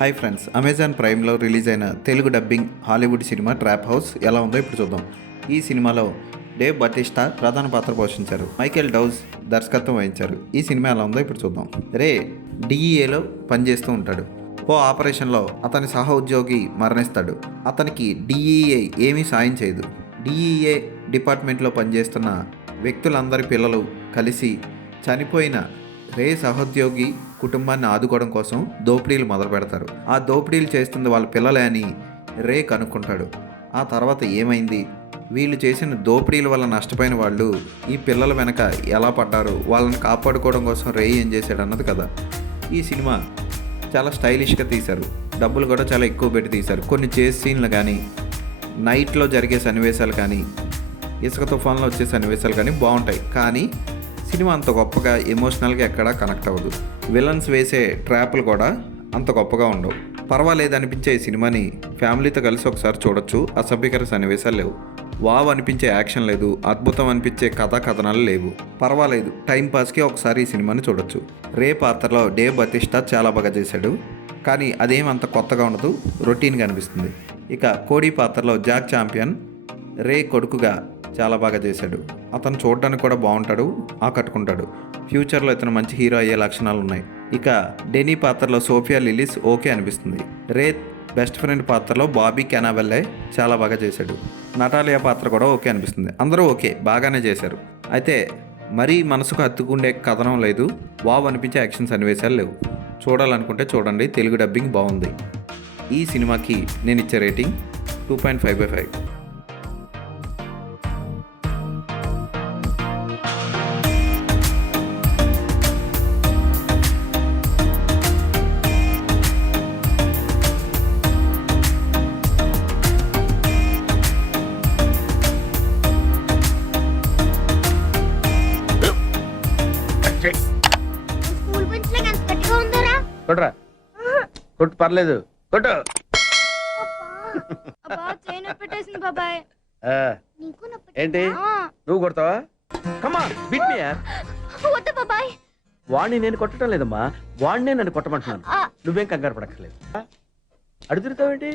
Hi friends, Amazon ప్రైమ్లో release అయిన Telugu dubbing Hollywood cinema trap house ఎలా ఉందో ఇప్పుడు చూద్దాం. ఈ సినిమాలో డేవ్ బటిస్టా ప్రధాన పాత్ర పోషించారు. మైకేల్ డౌజ్ దర్శకత్వం వహించారు. ఈ సినిమా ఎలా ఉందో ఇప్పుడు చూద్దాం. రే డిఈఏలో పనిచేస్తూ ఉంటాడు. ఓ ఆపరేషన్లో అతని సహ ఉద్యోగి మరణిస్తాడు. అతనికి డిఈఏ ఏమీ సాయం చేయదు. డిఈఏ డిపార్ట్మెంట్లో పనిచేస్తున్న వ్యక్తులందరి పిల్లలు కలిసి చనిపోయిన రే సహోద్యోగి కుటుంబాన్ని ఆదుకోవడం కోసం దోపిడీలు మొదలు పెడతారు. ఆ దోపిడీలు చేస్తుంది వాళ్ళ పిల్లలే అని రే కనుక్కుంటాడు. ఆ తర్వాత ఏమైంది, వీళ్ళు చేసిన దోపిడీల వల్ల నష్టపోయిన వాళ్ళు ఈ పిల్లల వెనక ఎలా పడ్డారు, వాళ్ళని కాపాడుకోవడం కోసం రే ఏం చేశాడు అన్నది కదా. ఈ సినిమా చాలా స్టైలిష్గా తీశారు. డబ్బులు కూడా చాలా ఎక్కువ పెట్టి తీశారు. కొన్ని చేస్ సీన్లు కానీ, నైట్లో జరిగే సన్నివేశాలు కానీ, ఇసుక తుఫాన్లో వచ్చే సన్నివేశాలు కానీ బాగుంటాయి. కానీ సినిమా అంత గొప్పగా ఎమోషనల్గా ఎక్కడా కనెక్ట్ అవ్వదు. విలన్స్ వేసే ట్రాప్లు కూడా అంత గొప్పగా ఉండవు. పర్వాలేదు అనిపించే ఈ సినిమాని ఫ్యామిలీతో కలిసి ఒకసారి చూడొచ్చు. అసభ్యకర సన్నివేశాలు లేవు. వావ్ అనిపించే యాక్షన్ లేదు. అద్భుతం అనిపించే కథనాలు లేవు. పర్వాలేదు, టైంపాస్కి ఒకసారి ఈ సినిమాని చూడొచ్చు. రే పాత్రలో డేవ్ బతిస్టా చాలా బాగా చేశాడు. కానీ అదేం అంత కొత్తగా ఉండదు, రొటీన్గా అనిపిస్తుంది. ఇక కోడి పాత్రలో జాక్ చాంపియన్ రే కొడుకుగా చాలా బాగా చేశాడు. అతను చూడడానికి కూడా బాగుంటాడు, ఆకట్టుకుంటాడు. ఫ్యూచర్లో ఇతను మంచి హీరో అయ్యే లక్షణాలు ఉన్నాయి. ఇక డెనీ పాత్రలో సోఫియా లిలిస్ ఓకే అనిపిస్తుంది. రే బెస్ట్ ఫ్రెండ్ పాత్రలో బాబీ కెనావెల్లే చాలా బాగా చేశాడు. నటాలియా పాత్ర కూడా ఓకే అనిపిస్తుంది. అందరూ ఓకే, బాగానే చేశారు. అయితే మరీ మనసుకు హత్తుకుండే కథనం లేదు. వావ్ అనిపించే యాక్షన్ సన్నివేశాలు లేవు. చూడాలనుకుంటే చూడండి, తెలుగు డబ్బింగ్ బాగుంది. ఈ సినిమాకి నేను ఇచ్చే రేటింగ్ 2.5/5. స్కూల్ బెంచ్ లో ఎంత గట్టిగా ఉందరా? కొట్రా, కొట్టు, పర్లేదు, కొట్టు. అబ్బా చైన్ పెట్టేసింది బాబాయ్. ఆ, నీకు నొప్పి ఏంటి నువ్వు కొడతావా? కమా బిట్ మీ యార్. వద్దు బాబాయ్. వాణ్ణి నేను కొట్టడం లేదమ్మా, వాణ్ణే నన్ను కొట్టమంటున్నాను. ఆ. నువ్వేం కంగారు పడక్కర్లేదు. అడుగుతావేంటి?